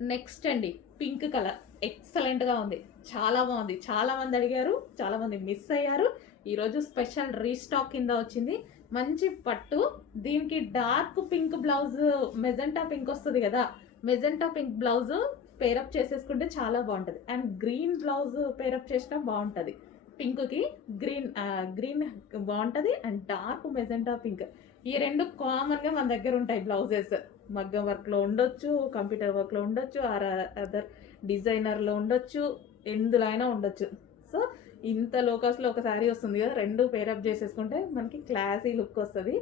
Next అండి, pink colour ఎక్సలెంట్గా ఉంది, చాలా బాగుంది. చాలా మంది అడిగారు, చాలా మంది మిస్ అయ్యారు. ఈరోజు స్పెషల్ రీస్టాక్ కింద వచ్చింది. మంచి పట్టు, దీనికి dark pink blouse, magenta pink వస్తుంది కదా, మెజెంటా పింక్ బ్లౌజ్ పేరప్ చేసేసుకుంటే చాలా బాగుంటుంది. అండ్ గ్రీన్ బ్లౌజ్ పేరప్ చేసినా బాగుంటుంది. పింక్కి గ్రీన్ గ్రీన్ బాగుంటుంది. అండ్ డార్క్ మెజెంటా పింక్, ఈ రెండు కామన్గా మన దగ్గర ఉంటాయి బ్లౌజెస్. మగ్గం వర్క్లో ఉండొచ్చు, కంప్యూటర్ వర్క్లో ఉండొచ్చు, అదర్ డిజైనర్లో ఉండొచ్చు, ఎందులో అయినా ఉండొచ్చు. సో ఇంత లోకస్లో ఒక శారీ వస్తుంది కదా, రెండు పేరప్ చేసేసుకుంటే మనకి క్లాసీ లుక్ వస్తుంది.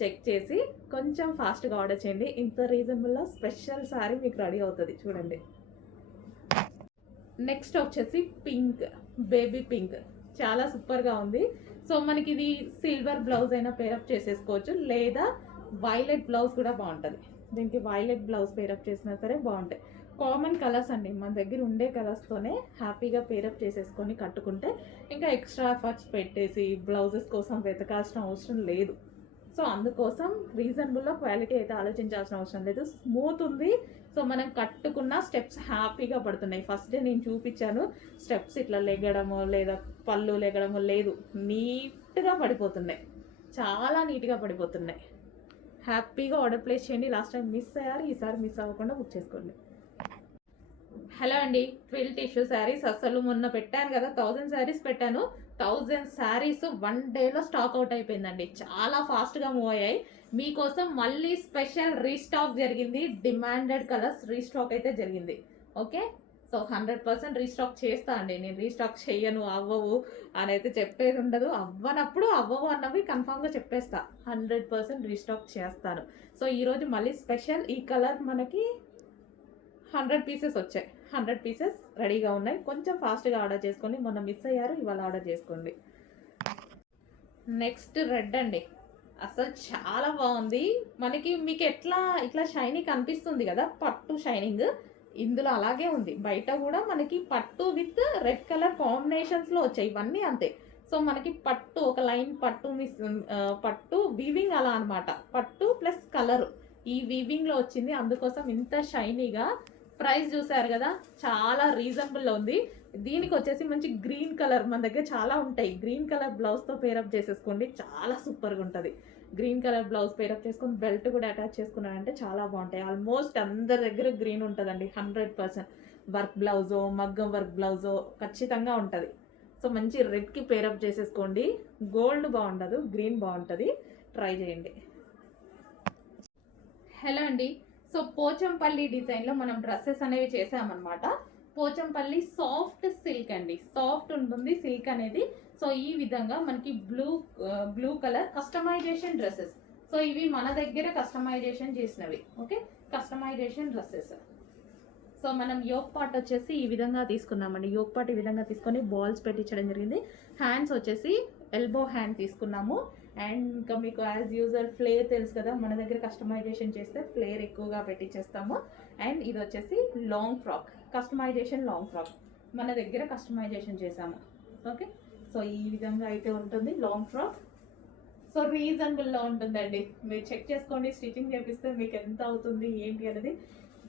చెక్ చేసి కొంచెం ఫాస్ట్గా ఆర్డర్ చేయండి. ఇంత రీజనబుల్లో స్పెషల్ శారీ మీకు రెడీ అవుతుంది. చూడండి. నెక్స్ట్ వచ్చేసి పింక్, బేబీ పింక్, చాలా సూపర్గా ఉంది. సో మనకి ఇది సిల్వర్ బ్లౌజ్ అయినా పేరప్ చేసేసుకోవచ్చు, లేదా వైలెట్ బ్లౌజ్ కూడా బాగుంటుంది. దీనికి వైలెట్ బ్లౌజ్ పేరప్ చేసినా సరే బాగుంటాయి. కామన్ కలర్స్ అండి, మన దగ్గర ఉండే కలర్స్తోనే హ్యాపీగా పేరప్ చేసేసుకొని కట్టుకుంటే ఇంకా ఎక్స్ట్రా ఎఫర్ట్స్ పెట్టేసి బ్లౌజెస్ కోసం వెతకాల్సిన అవసరం లేదు. సో అందుకోసం రీజనబుల్లో క్వాలిటీ అయితే ఆలోచించాల్సిన అవసరం లేదు. స్మూత్ ఉంది. సో మనం కట్టుకున్న స్టెప్స్ హ్యాపీగా పడుతున్నాయి. ఫస్ట్ డే నేను చూపించాను, స్టెప్స్ ఇట్లా లెగడము లేదా పళ్ళు లెగడము లేదు, నీట్గా పడిపోతున్నాయి, చాలా నీట్గా పడిపోతున్నాయి. హ్యాపీగా ఆర్డర్ ప్లేస్ చేయండి. లాస్ట్ టైం మిస్ అయ్యారు, ఈసారి మిస్ అవ్వకుండా బుక్ చేసుకోండి. హలో అండి, ట్విల్ టిష్యూ శారీస్ అసలు మొన్న పెట్టాను కదా, 1000 శారీస్ పెట్టాను. 1000 శారీస్ 1 డేలో స్టాక్ అవుట్ అయిపోయిందండి. చాలా ఫాస్ట్గా మూవ్ అయ్యాయి. మీకోసం మళ్ళీ స్పెషల్ రీస్టాక్ జరిగింది. డిమాండెడ్ కలర్స్ రీస్టాక్ అయితే జరిగింది. ఓకే, సో 100% రీస్టాక్ చేస్తా అండి. నేను రీస్టాక్ చెయ్యను, అవ్వవు అని అయితే చెప్పేది ఉండదు. అవ్వనప్పుడు అవ్వవు అన్నవి కన్ఫామ్గా చెప్పేస్తా. 100% రీస్టాక్ చేస్తాను. సో ఈరోజు మళ్ళీ స్పెషల్ ఈ కలర్ మనకి 100 పీసెస్ వచ్చాయి. 100 పీసెస్ రెడీగా ఉన్నాయి. కొంచెం ఫాస్ట్గా ఆర్డర్ చేసుకోండి. మొన్న మిస్ అయ్యారు, ఇవాళ ఆర్డర్ చేసుకోండి. నెక్స్ట్ రెడ్ అండి, అసలు చాలా బాగుంది. మనకి మీకు ఇట్లా షైనింగ్ కనిపిస్తుంది కదా, పట్టు షైనింగ్ ఇందులో అలాగే ఉంది. బయట కూడా మనకి పట్టు విత్ రెడ్ కలర్ కాంబినేషన్స్లో వచ్చాయి. ఇవన్నీ అంతే. సో మనకి పట్టు ఒక లైన్ పట్టు పట్టు వీవింగ్ అలా అనమాట. పట్టు ప్లస్ కలర్ ఈ వీవింగ్లో వచ్చింది. అందుకోసం ఇంత షైనీగా. ప్రైస్ చూసారు కదా, చాలా రీజనబుల్లో ఉంది. దీనికి వచ్చేసి మంచి గ్రీన్ కలర్, మన దగ్గర చాలా ఉంటాయి. గ్రీన్ కలర్ బ్లౌజ్తో పేరప్ చేసేసుకోండి, చాలా సూపర్గా ఉంటుంది. గ్రీన్ కలర్ బ్లౌజ్ పేరప్ చేసుకొని బెల్ట్ కూడా అటాచ్ చేసుకున్నారంటే చాలా బాగుంటాయి. ఆల్మోస్ట్ అందరి దగ్గర గ్రీన్ ఉంటుందండి. 100% వర్క్ బ్లౌజో మగ్గం వర్క్ బ్లౌజో ఖచ్చితంగా ఉంటుంది. సో మంచి రెడ్కి పేరప్ చేసేసుకోండి. గోల్డ్ బాగుండదు, గ్రీన్ బాగుంటుంది. ట్రై చేయండి. హలో అండి, సో పోచంపల్లి డిజైన్లో మనం డ్రెస్సెస్ అనేవి చేసామన్నమాట. పోచంపల్లి సాఫ్ట్ సిల్క్ అండి, సాఫ్ట్ ఉంటుంది సిల్క్ అనేది. సో ఈ విధంగా మనకి blue colour customisation dresses. So ఇవి మన దగ్గర కస్టమైజేషన్ చేసినవి. Okay, customisation dresses. సో మనం యోక్ పార్ట్ వచ్చేసి ఈ విధంగా తీసుకున్నామండి. యోక్ పార్ట్ ఈ విధంగా తీసుకొని బాల్స్ పెట్టించడం జరిగింది. హ్యాండ్స్ వచ్చేసి ఎల్బో హ్యాండ్ తీసుకున్నాము. అండ్ ఇంకా మీకు యాజ్ యూజువల్ ఫ్లేర్ తెలుసు కదా, మన దగ్గర కస్టమైజేషన్ చేస్తే ఫ్లేర్ ఎక్కువగా పెట్టించేస్తాము. అండ్ ఇది వచ్చేసి long frock, customisation long frock మన దగ్గర కస్టమైజేషన్ చేసాము. ఓకే, సో ఈ విధంగా అయితే ఉంటుంది లాంగ్ ఫ్రాక్. సో రీజనబుల్లో ఉంటుందండి. మీరు చెక్ చేసుకోండి. స్టిచ్చింగ్ చేపిస్తే మీకు ఎంత అవుతుంది ఏంటి అనేది.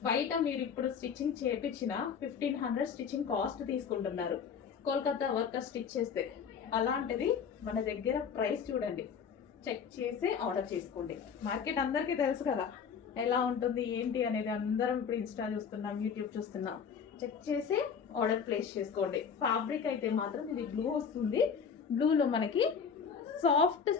బయట మీరు ఇప్పుడు స్టిచ్చింగ్ చేయించిన 1500 స్టిచ్చింగ్ కాస్ట్ తీసుకుంటున్నారు కోల్కతా వర్కర్ స్టిచ్ చేస్తే. అలాంటిది మన దగ్గర ప్రైస్ చూడండి, చెక్ చేసి ఆర్డర్ చేసుకోండి. మార్కెట్ అందరికీ తెలుసు కదా ఎలా ఉంటుంది ఏంటి అనేది. అందరం ఇప్పుడు ఇన్స్టా చూస్తున్నాం, యూట్యూబ్ చూస్తున్నాం. చెక్ చేసి ఆర్డర్ ప్లేస్ చేసుకోండి. ఫ్యాబ్రిక్ అయితే మాత్రం ఇది బ్లూ వస్తుంది. బ్లూలో మనకి soft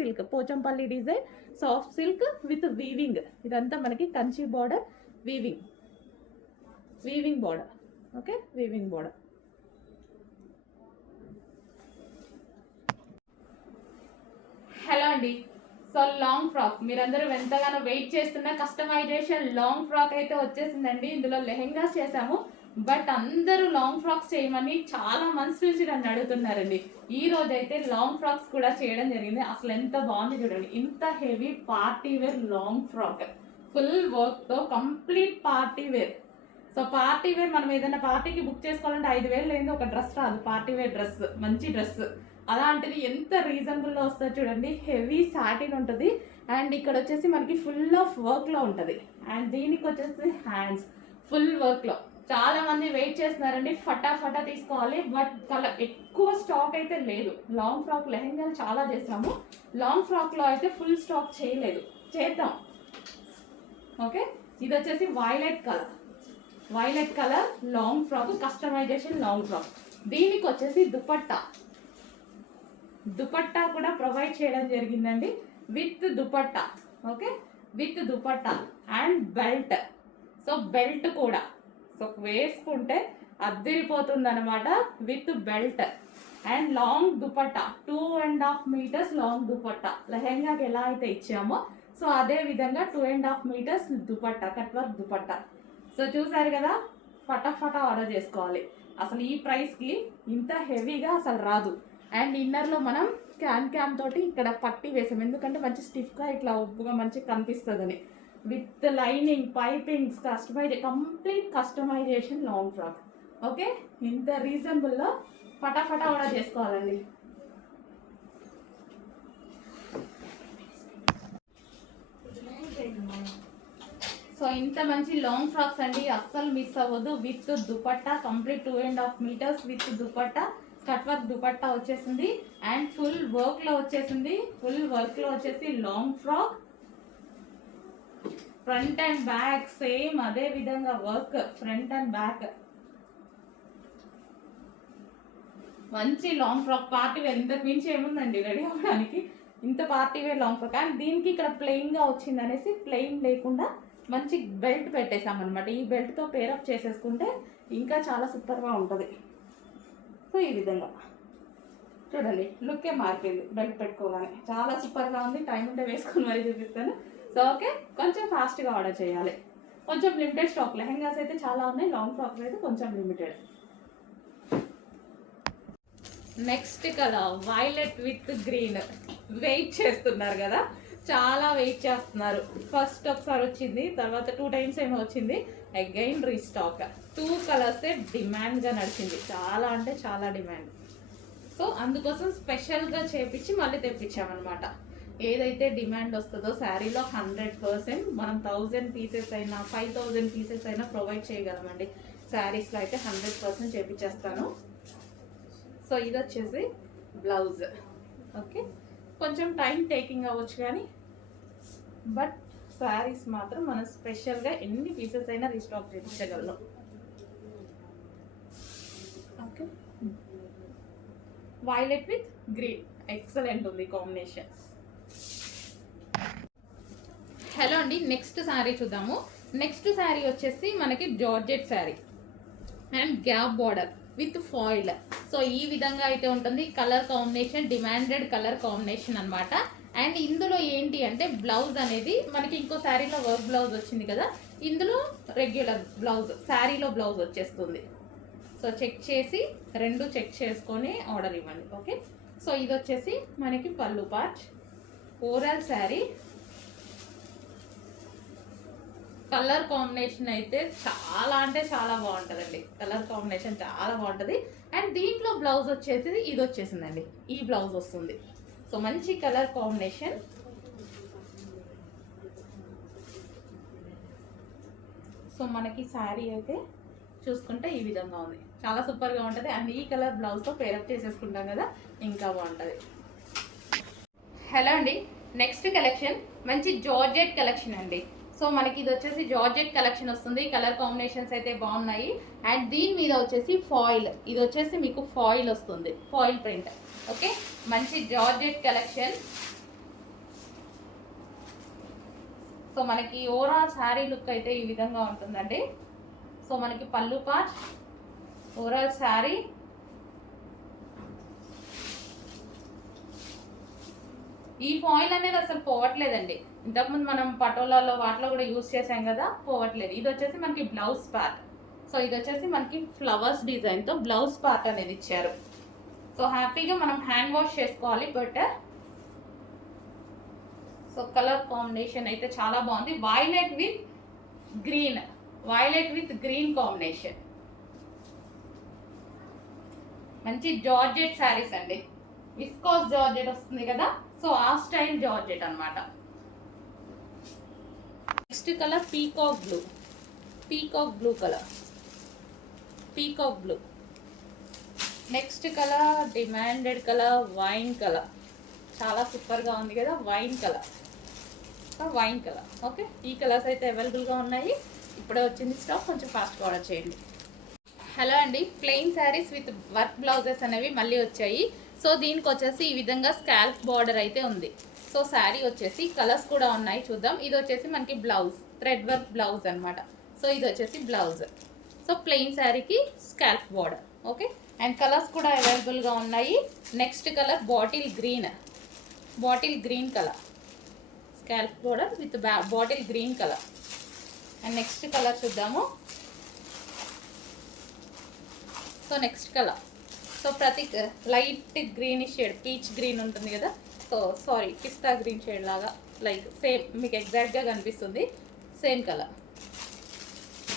silk Pochampally design, soft silk with weaving. ఇదంతా మనకి Kanchi border, weaving border. Okay, weaving border. Hello అండి, సో లాంగ్ ఫ్రాక్ మీరందరూ ఎంతగానో వెయిట్ చేస్తున్న కస్టమైజేషన్ లాంగ్ ఫ్రాక్ అయితే వచ్చేసిందండి. ఇందులో లెహెంగాస్ చేసాము, బట్ అందరూ లాంగ్ ఫ్రాక్స్ చేయమని చాలా మంత్స్ నుంచి నన్ను అడుగుతున్నారండి. ఈ రోజు అయితే లాంగ్ ఫ్రాక్స్ కూడా చేయడం జరిగింది. అసలు ఎంత బాగుంది చూడండి, ఇంత heavy party wear long frock, full వర్క్తో complete party wear. So party wear మనం ఏదైనా పార్టీకి బుక్ చేసుకోవాలంటే 5000 లేని ఒక డ్రెస్ రాదు. పార్టీ వేర్ డ్రెస్, మంచి డ్రెస్. అలాంటిది ఎంత రీజనబుల్లో వస్తుంది చూడండి. హెవీ సాటిన్ ఉంటుంది. అండ్ ఇక్కడ వచ్చేసి మనకి ఫుల్ ఆఫ్ వర్క్లో ఉంటుంది. అండ్ దీనికి వచ్చేసి హ్యాండ్స్ ఫుల్ వర్క్లో. చాలా మంది వెయిట్ చేస్తున్నారండి, ఫటాఫటా తీసుకోవాలి. బట్ ఎక్కువ స్టాక్ అయితే లేదు. లాంగ్ ఫ్రాక్ లెహెంగాలు చాలా చేస్తాము, లాంగ్ ఫ్రాక్లో అయితే ఫుల్ స్టాక్ చేయలేదు, చేద్దాం. ఓకే, ఇది వచ్చేసి violet colour long frock, customisation long frock. దీనికి వచ్చేసి దుపట్టా కూడా ప్రొవైడ్ చేయడం జరిగిందండి, with dupatta. Okay, with dupatta and belt. So belt కూడా సో వేసుకుంటే అద్దరిపోతుంది అనమాట, with belt and long dupatta. 2.5 metres long dupatta. లెహెంగాకి ఎలా అయితే ఇచ్చామో సో అదే విధంగా 2.5 metres dupatta, cut work dupatta. So చూసారు కదా, ఫటాఫటా ఆర్డర్ చేసుకోవాలి. అసలు ఈ ప్రైస్కి ఇంత హెవీగా అసలు రాదు. అండ్ ఇన్నర్లో మనం క్యామ్ తోటి ఇక్కడ పట్టి వేసాం, ఎందుకంటే మంచి స్టిఫ్గా ఇట్లా ఉబ్బుగా మంచిగా కనిపిస్తుందని. With lining, pipings, complete customisation long frock. Okay, ఇంత రీజనబుల్లో ఫటాఫటా ఆర్డర్ చేసుకోవాలండి. సో ఇంత మంచి లాంగ్ ఫ్రాక్స్ అండి, అస్సలు మిస్ అవ్వదు. With dupatta, complete 2.5 metres with dupatta, cut work dupatta వచ్చేసింది. అండ్ ఫుల్ వర్క్లో వచ్చేసింది. ఫుల్ వర్క్లో వచ్చేసి long frock, front and back same అదే విధంగా వర్క్, ఫ్రంట్ అండ్ బ్యాక్. మంచి లాంగ్ ఫ్రాక్, పార్టీ వేర్. ఇంతకు మించి ఏముందండి రెడీ అవ్వడానికి, ఇంత party wear long frock. And దీనికి ఇక్కడ ప్లెయిన్గా వచ్చింది అనేసి ప్లెయిన్ లేకుండా మంచి బెల్ట్ పెట్టేసామన్నమాట. ఈ బెల్ట్తో పేరప్ చేసేసుకుంటే ఇంకా చాలా సూపర్గా ఉంటుంది. సో ఈ విధంగా చూడండి, లుక్కే మారిపోయింది బెల్ట్ పెట్టుకోగానే, చాలా సూపర్గా ఉంది. టైం ఉంటే వేసుకొని మరీ చూపిస్తాను. సో ఓకే, కొంచెం ఫాస్ట్గా ఆర్డర్ చేయాలి. కొంచెం లిమిటెడ్ స్టాక్. లెహెంగాస్ అయితే చాలా ఉన్నాయి, లాంగ్ ఫ్రాక్స్ అయితే కొంచెం limited. Next colour violet with green. Wait చేస్తున్నారు కదా, చాలా వెయిట్ చేస్తున్నారు. ఫస్ట్ ఒకసారి వచ్చింది, తర్వాత 2 టైమ్స్ ఏమో వచ్చింది, అగైన్ రీస్టాక్. 2 కలర్సే డిమాండ్గా నడిచింది, చాలా అంటే చాలా డిమాండ్. సో అందుకోసం స్పెషల్గా చేపించి మళ్ళీ తెప్పించామన్నమాట. ఏదైతే డిమాండ్ వస్తుందో శారీలో 100% మనం 1000 పీసెస్ అయినా 5000 పీసెస్ అయినా ప్రొవైడ్ చేయగలమండి. శారీస్లో అయితే 100% చేపించేస్తాను. సో ఇది వచ్చేసి బ్లౌజ్. ఓకే, కొంచెం టైం టేకింగ్ అవ్వచ్చు కానీ బట్ శారీస్ మాత్రం మనం స్పెషల్గా ఎన్ని పీసెస్ అయినా రీస్టాక్ చేయించగలం. Okay, violet with green excellent ఉంది కాంబినేషన్. హలో అండి, నెక్స్ట్ శారీ చూద్దాము. నెక్స్ట్ శారీ వచ్చేసి మనకి georgette sari and gap border with foil. So ఈ విధంగా అయితే ఉంటుంది. Colour combination demanded colour combination అనమాట. అండ్ ఇందులో ఏంటి అంటే బ్లౌజ్ అనేది మనకి ఇంకో శారీలో వర్క్ బ్లౌజ్ వచ్చింది కదా, ఇందులో రెగ్యులర్ బ్లౌజ్ శారీలో బ్లౌజ్ వచ్చేస్తుంది. సో చెక్ చేసి 2 చెక్ చేసుకొని ఆర్డర్ ఇవ్వండి. ఓకే, సో ఇది వచ్చేసి మనకి పళ్ళు part. Overall sari colour combination అయితే చాలా అంటే చాలా బాగుంటుందండి. కలర్ కాంబినేషన్ చాలా బాగుంటుంది. అండ్ దీంట్లో బ్లౌజ్ వచ్చేసి ఇది వచ్చేసిందండి, ఈ బ్లౌజ్ వస్తుంది. సో మంచి కలర్ కాంబినేషన్. సో మనకి శారీ అయితే చూసుకుంటే ఈ విధంగా ఉంది, చాలా సూపర్గా ఉంటుంది. అండ్ ఈ కలర్ బ్లౌజ్తో పేరప్ చేసేసుకుంటాం కదా, ఇంకా బాగుంటుంది. హలో అండి, నెక్స్ట్ కలెక్షన్ మంచి జార్జెట్ కలెక్షన్ అండి. సో మనకి ఇది వచ్చేసి జార్జెట్ కలెక్షన్ వస్తుంది. కలర్ కాంబినేషన్స్ అయితే బాగున్నాయి. అండ్ దీని మీద వచ్చేసి ఫాయిల్, ఇది వచ్చేసి మీకు ఫాయిల్ వస్తుంది, ఫాయిల్ ప్రింట్. ఓకే, మంచి జార్జెట్ కలెక్షన్. సో మనకి ఓవరాల్ శారీ లుక్ అయితే ఈ విధంగా ఉంటుందండి. సో మనకి పళ్ళు పార్ట్, ఓవరాల్ శారీ. ఈ ఫాయిల్ అనేది అసలు పోవట్లేదండి. ఇంతకుముందు మనం పటోలాలో వాటిలో కూడా యూజ్ చేసాం కదా, పోవట్లేదు. ఇది వచ్చేసి మనకి బ్లౌజ్ పార్ట్. సో ఇది వచ్చేసి మనకి ఫ్లవర్స్ డిజైన్తో బ్లౌజ్ పార్ట్ అనేది ఇచ్చారు. సో హ్యాపీగా మనం హ్యాండ్ వాష్ చేసుకోవాలి బెటర్. సో కలర్ కాంబినేషన్ అయితే చాలా బాగుంది. Violet with green combination. మంచి జార్జెట్ శారీస్ అండి. విస్కోస్ జార్జెట్ వస్తుంది కదా, సో ఆ స్టైల్ జార్జెట్ అనమాట. Next colour peacock blue colour, peacock blue. Next colour demanded colour wine colour, చాలా సూపర్గా ఉంది కదా, వైన్ కలర్. ఓకే, ఈ కలర్స్ అయితే అవైలబుల్గా ఉన్నాయి. ఇప్పుడే వచ్చింది స్టాక్, కొంచెం ఫాస్ట్గా ఆర్డర్ చేయండి. హలో అండి, plain saris with work blouses అనేవి మళ్ళీ వచ్చాయి. సో దీనికి వచ్చేసి ఈ విధంగా స్కాల్ప్ బార్డర్ అయితే ఉంది. సో శారీ వచ్చేసి కలర్స్ కూడా ఉన్నాయి, చూద్దాం. ఇది వచ్చేసి మనకి బ్లౌజ్, థ్రెడ్ వర్క్ బ్లౌజ్ అనమాట. సో ఇది వచ్చేసి బ్లౌజ్. సో ప్లెయిన్ శారీకి scalp border. Okay, and colours కూడా అవైలబుల్గా ఉన్నాయి. Next colour bottle green colour, scalp border with bottle green colour. And next colour చూద్దాము. సో నెక్స్ట్ కలర్, సో ప్రతి light greenish shade, peach green ఉంటుంది కదా, so sorry పిస్తా green shade లాగా, like same మీకు ఎగ్జాక్ట్గా కనిపిస్తుంది, same colour.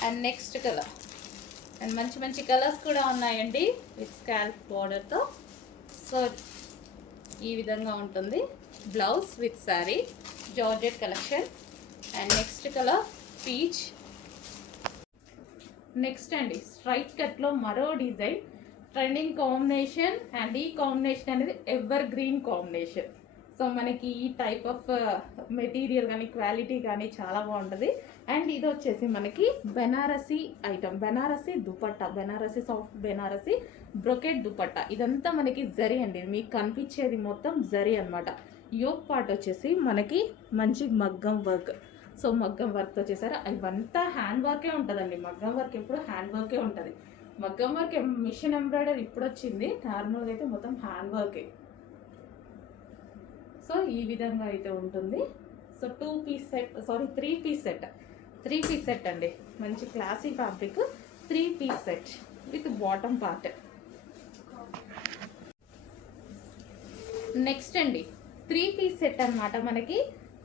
And next colour, and మంచి మంచి కలర్స్ కూడా ఉన్నాయండి విత్ స్కాల్ప్ బార్డర్తో. సో ఈ విధంగా ఉంటుంది blouse with sari, georgette collection. And next colour peach. Next అండి స్ట్రైట్ కట్లో మరో డిజైన్, ట్రెండింగ్ కాంబినేషన్. అండ్ ఈ కాంబినేషన్ అనేది ఎవర్ గ్రీన్ కాంబినేషన్. సో మనకి ఈ టైప్ ఆఫ్ మెటీరియల్ కానీ క్వాలిటీ కానీ చాలా బాగుంటుంది. అండ్ ఇది వచ్చేసి మనకి Banarasi item, Banarasi dupatta, Banarasi soft Banarasi brocade dupatta. ఇదంతా మనకి జరీ అండి, మీకు కనిపించేది మొత్తం జరీ అనమాట. యోక్ పార్ట్ వచ్చేసి మనకి మంచి మగ్గం వర్క్. సో మగ్గం వర్క్తో చేశారు, ఇవంతా హ్యాండ్ వర్కే ఉంటుందండి. మగ్గం వర్క్ ఎప్పుడు హ్యాండ్ వర్కే ఉంటుంది. మగ్గం వర్క్ మిషన్ ఎంబ్రాయిడరీ ఇప్పుడు వచ్చింది, నార్మల్గా అయితే మొత్తం హ్యాండ్ వర్కే. సో ఈ విధంగా అయితే ఉంటుంది. సో 3 పీస్ సెట్ అండి, మంచి classy fabric, 3 piece set with bottom part. Next అండి 3 పీస్ సెట్ అనమాట, మనకి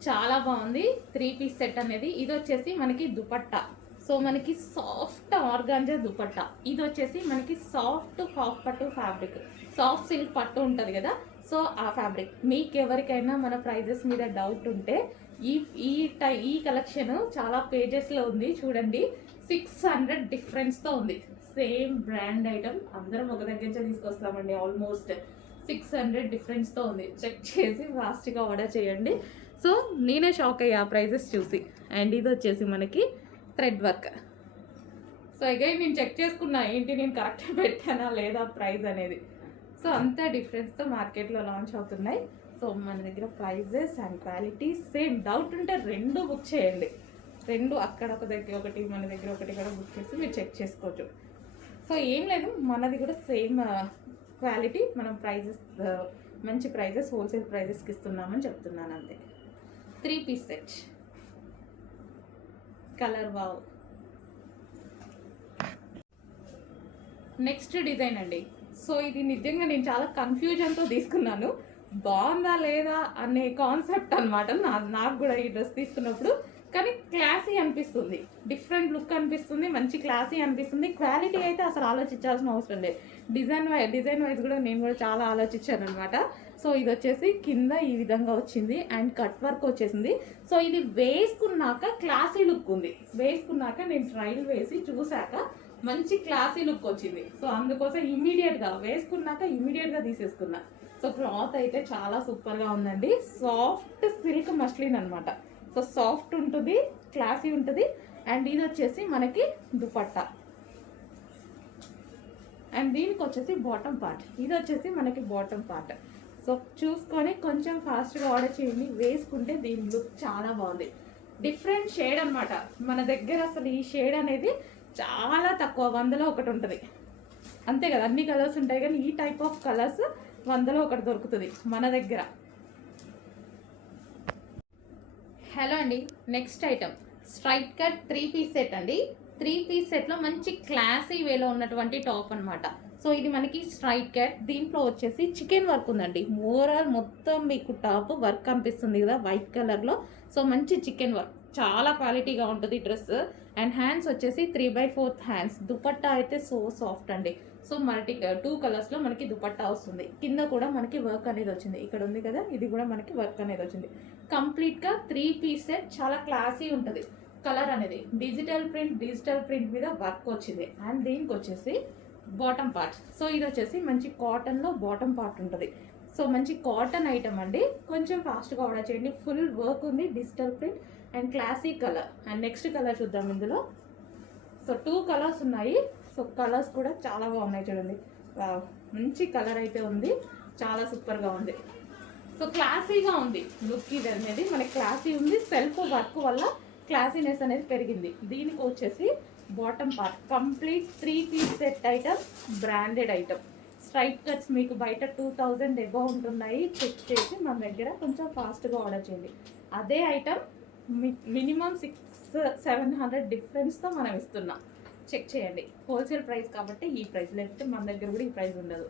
చాలా బాగుంది 3 పీస్ సెట్ అనేది. ఇది వచ్చేసి మనకి దుపట్టా, సో మనకి సాఫ్ట్ ఆర్గాంజా దుపట్టా. ఇది వచ్చేసి మనకి సాఫ్ట్ హాఫ్ పట్టు ఫ్యాబ్రిక్, సాఫ్ట్ సిల్క్ పట్టు ఉంటుంది కదా, సో ఆ ఫ్యాబ్రిక్. మీకు ఎవరికైనా మన ప్రైజెస్ మీద డౌట్ ఉంటే ఈ కలెక్షన్ చాలా పేజెస్లో ఉంది, చూడండి. 600 డిఫరెన్స్తో ఉంది. సేమ్ బ్రాండ్ ఐటమ్ అందరం ఒక దగ్గర నుంచి తీసుకొస్తామండి. ఆల్మోస్ట్ 600 డిఫరెన్స్తో ఉంది. చెక్ చేసి ఫాస్ట్గా ఆర్డర్ చేయండి. సో నేనే షాక్ అయ్యా ప్రైజెస్ చూసి. అండ్ ఇది వచ్చేసి మనకి థ్రెడ్ వర్క్. సో అగైన్ నేను చెక్ చేసుకున్నా, ఏంటి నేను కరెక్ట్గా పెట్టానా లేదా ప్రైస్ అనేది. సో అంత డిఫరెన్స్తో మార్కెట్లో లాంచ్ అవుతున్నాయి. సో మన దగ్గర prices and quality same. Doubt ఉంటే 2 బుక్ చేయండి, 2 అక్కడ ఒక దగ్గర ఒకటి, మన దగ్గర ఒకటి కూడా బుక్ చేసి మీరు చెక్ చేసుకోవచ్చు. సో ఏం లేదు, మనది కూడా సేమ్ క్వాలిటీ, మనం ప్రైజెస్ మంచి ప్రైజెస్ హోల్సేల్ ప్రైజెస్కి ఇస్తున్నామని చెప్తున్నాను అంతే. 3 piece set, colour wow. Next design అండి. సో ఇది నిజంగా నేను చాలా కన్ఫ్యూజన్తో తీసుకున్నాను, బాగుందా లేదా అనే కాన్సెప్ట్ అనమాట. నాకు కూడా ఈ డ్రెస్ తీసుకున్నప్పుడు, కానీ క్లాసీ అనిపిస్తుంది, డిఫరెంట్ లుక్ అనిపిస్తుంది, మంచి క్లాసీ అనిపిస్తుంది. క్వాలిటీ అయితే అసలు ఆలోచించాల్సిన అవసరం లేదు. డిజైన్ వైజ్ కూడా నేను కూడా చాలా ఆలోచించాను అనమాట. సో ఇది వచ్చేసి కింద ఈ విధంగా వచ్చింది అండ్ కట్ వర్క్ వచ్చేసింది. సో ఇది వేసుకున్నాక క్లాసీ లుక్ ఉంది, వేసుకున్నాక నేను ట్రైల్ వేసి చూశాక మంచి క్లాసీ లుక్ వచ్చింది. సో అందుకోసం ఇమీడియట్గా వేసుకున్నాక ఇమీడియట్గా తీసేసుకున్నా. సో క్లాత్ అయితే చాలా సూపర్గా ఉందండి. సాఫ్ట్ సిల్క్ మస్లిన్ అనమాట. సో సాఫ్ట్ ఉంటుంది, క్లాసీ ఉంటుంది. అండ్ ఇది వచ్చేసి మనకి దుపట్టా, అండ్ దీనికి వచ్చేసి బాటమ్ పార్ట్. ఇది వచ్చేసి మనకి బాటమ్ పార్ట్. సో చూసుకొని కొంచెం ఫాస్ట్గా ఆర్డర్ చేయండి, వేసుకుంటే దీని లుక్ చాలా బాగుంది. డిఫరెంట్ షేడ్ అనమాట. మన దగ్గర అసలు ఈ షేడ్ అనేది చాలా తక్కువ, 100లో 1 ఉంటుంది అంతే కదా. అన్ని కలర్స్ ఉంటాయి కానీ ఈ టైప్ ఆఫ్ కలర్స్ 100లో 1 దొరుకుతుంది మన దగ్గర. హలో అండి, next item straight cut 3 piece set అండి. 3 పీస్ సెట్లో మంచి క్లాసీ వేలో ఉన్నటువంటి టాప్ అనమాట. సో ఇది మనకి స్ట్రైట్ కట్, దీంట్లో వచ్చేసి చికెన్ వర్క్ ఉందండి. ఓవరాల్ మొత్తం మీకు టాప్ వర్క్ కనిపిస్తుంది కదా వైట్ కలర్లో. సో మంచి చికెన్ వర్క్, చాలా క్వాలిటీగా ఉంటుంది డ్రెస్. అండ్ హ్యాండ్స్ వచ్చేసి 3/4 హ్యాండ్స్. దుపట్టా అయితే సో సాఫ్ట్ అండి. సో 2 కలర్స్లో మనకి దుపట్టా వస్తుంది. కింద కూడా మనకి వర్క్ అనేది వచ్చింది, ఇక్కడ ఉంది కదా, ఇది కూడా మనకి వర్క్ అనేది వచ్చింది. కంప్లీట్గా 3 పీస్ సెట్, చాలా క్లాసీ ఉంటుంది. కలర్ అనేది డిజిటల్ ప్రింట్ మీద వర్క్ వచ్చింది. అండ్ దీనికి వచ్చేసి బాటమ్ పార్ట్. సో ఇది వచ్చేసి మంచి కాటన్లో బాటమ్ పార్ట్ ఉంటుంది. సో మంచి కాటన్ ఐటమ్ అండి. కొంచెం ఫాస్ట్గా ఆర్డర్ చేయండి. ఫుల్ వర్క్ ఉంది, digital print and classy colour. And next colour చూద్దాం ఇందులో. సో 2 కలర్స్ ఉన్నాయి. సో కలర్స్ కూడా చాలా బాగున్నాయి చూడండి. మంచి కలర్ అయితే ఉంది, చాలా సూపర్గా ఉంది. సో క్లాసీగా ఉంది లుక్. ఇది అనేది మనకి క్లాసీ ఉంది. సెల్ఫ్ వర్క్ వల్ల క్లాసీనెస్ అనేది పెరిగింది. దీనికి వచ్చేసి bottom part complete 3 piece set item, branded item. Straight cuts మీకు బయట 2000 ఎబవ్ ఉంటున్నాయి. చెక్ చేసి మన దగ్గర కొంచెం ఫాస్ట్గా ఆర్డర్ చేయండి. అదే ఐటమ్ మినిమం 600-700 డిఫరెన్స్తో మనం ఇస్తున్నాం. చెక్ చేయండి. హోల్సేల్ ప్రైస్ కాబట్టి ఈ ప్రైస్, లేకపోతే మన దగ్గర కూడా ఈ ప్రైస్ ఉండదు.